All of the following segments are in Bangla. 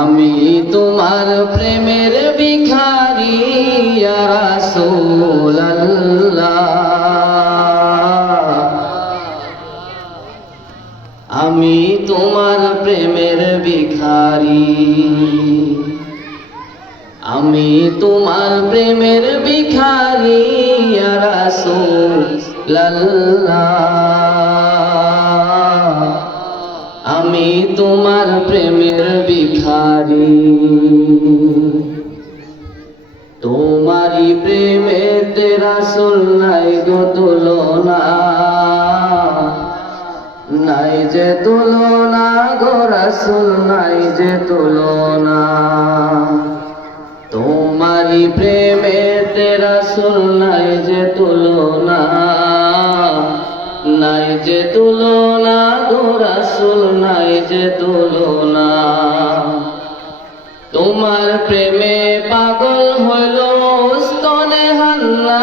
আমি তোমার প্রেমের ভিখারি আমি তোমার প্রেমের ভিখারি। আমি তোমার প্রেমের ভিখারি ইয়া রাসূলুল্লাহ। প্রেমের ভিখারি। তোমারই প্রেমে তেরা নাই গো তুলনা। নাই যে তুলনা গো রাসুল, নাই যে তুলনা। তোমারই প্রেমে তেরা নাই যে তুলনা। নাই যে তুলনা রাসুল নাই যে তুলনা। তোমার প্রেমে পাগল হইল স্তনে হান্না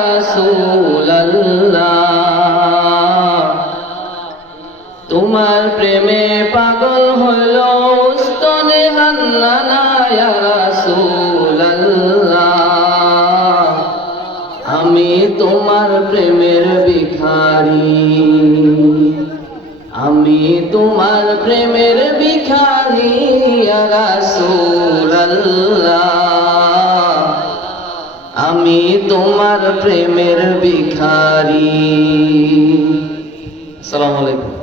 রাসুল তোমার প্রেমে পাগল হইল স্তনে হান্না রাসুল আমি তোমার প্রেমের ভিখারি। তোমার প্রেমের ভিখারি আমি তোমার প্রেমের ভিখারি। সালাম আলাইকুম।